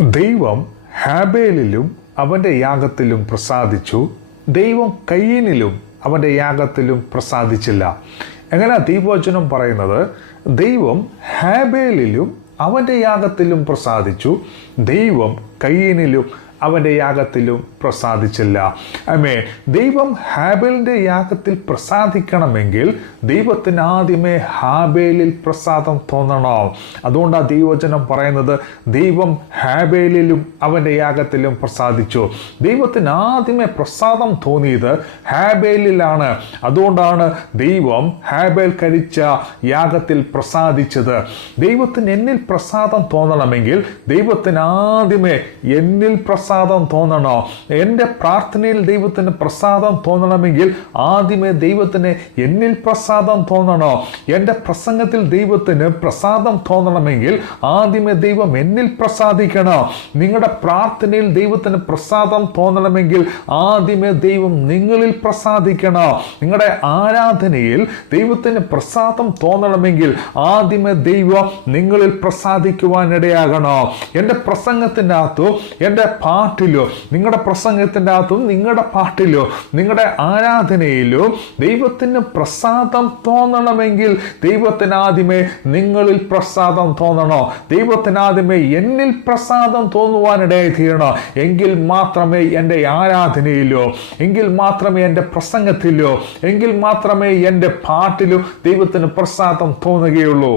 ദൈവം ഹാബേലിലും അവന്റെ യാഗത്തിലും പ്രസാദിച്ചു. ദൈവം കയ്യനിലും അവന്റെ യാഗത്തിലും പ്രസാദിച്ചില്ല. എങ്ങനെയാ ദൈവവചനം പറയുന്നത്? ദൈവം ഹാബേലിലും അവന്റെ യാഗത്തിലും പ്രസാദിച്ചു. ദൈവം കയ്യനിലും അവന്റെ യാഗത്തിലും പ്രസാദിച്ചില്ല. അമേ ദൈവം ഹാബേലിന്റെ യാഗത്തിൽ പ്രസാദിക്കണമെങ്കിൽ ദൈവത്തിന് ആദ്യമേ ഹാബേലിൽ പ്രസാദം തോന്നണം. അതുകൊണ്ടാണ് ദൈവചനം പറയുന്നത് ദൈവം ഹാബേലിലും അവന്റെ യാഗത്തിലും പ്രസാദിച്ചു. ദൈവത്തിന് ആദ്യമേ പ്രസാദം തോന്നിയത് ഹാബേലിലാണ്. അതുകൊണ്ടാണ് ദൈവം ഹാബേൽ കഴിച്ച യാഗത്തിൽ പ്രസാദിച്ചത്. ദൈവത്തിന് എന്നിൽ പ്രസാദം തോന്നണമെങ്കിൽ ദൈവത്തിന് ആദ്യമേ എന്നിൽ പ്രസാദം തോന്നണോ? എന്റെ പ്രാർത്ഥനയിൽ ദൈവത്തിന് പ്രസാദം തോന്നണമെങ്കിൽ ആദ്യമേ ദൈവത്തിന് എന്നിൽ പ്രസാദം തോന്നണോ? എന്റെ പ്രസംഗത്തിൽ ദൈവത്തിന് പ്രസാദം തോന്നണമെങ്കിൽ ആദ്യമേ ദൈവം എന്നിൽ പ്രസാദിക്കണം? നിങ്ങളുടെ പ്രാർത്ഥനയിൽ ദൈവത്തിന് പ്രസാദം തോന്നണമെങ്കിൽ ആദ്യമേ ദൈവം നിങ്ങളിൽ പ്രസാദിക്കണം? നിങ്ങളുടെ ആരാധനയിൽ ദൈവത്തിന് പ്രസാദം തോന്നണമെങ്കിൽ ആദ്യമേ ദൈവം നിങ്ങളിൽ പ്രസാദിക്കുവാൻ ഇടയാകണോ എന്റെ പ്രസംഗത്തിന്റെ എന്റെ പാട്ടിലോ നിങ്ങളുടെ പ്രസംഗത്തിന്റെ അകത്തും നിങ്ങളുടെ പാട്ടിലോ നിങ്ങളുടെ ആരാധനയിലോ ദൈവത്തിന് പ്രസാദം തോന്നണമെങ്കിൽ ദൈവത്തിനാദ്യമേ നിങ്ങളിൽ പ്രസാദം തോന്നണോ? ദൈവത്തിനാദ്യമേ എന്നിൽ പ്രസാദം തോന്നുവാനിടയായി തീരണോ? എങ്കിൽ മാത്രമേ എന്റെ ആരാധനയിലോ എങ്കിൽ മാത്രമേ എന്റെ പ്രസംഗത്തിലോ എങ്കിൽ മാത്രമേ എന്റെ പാട്ടിലോ ദൈവത്തിന് പ്രസാദം തോന്നുകയുള്ളൂ.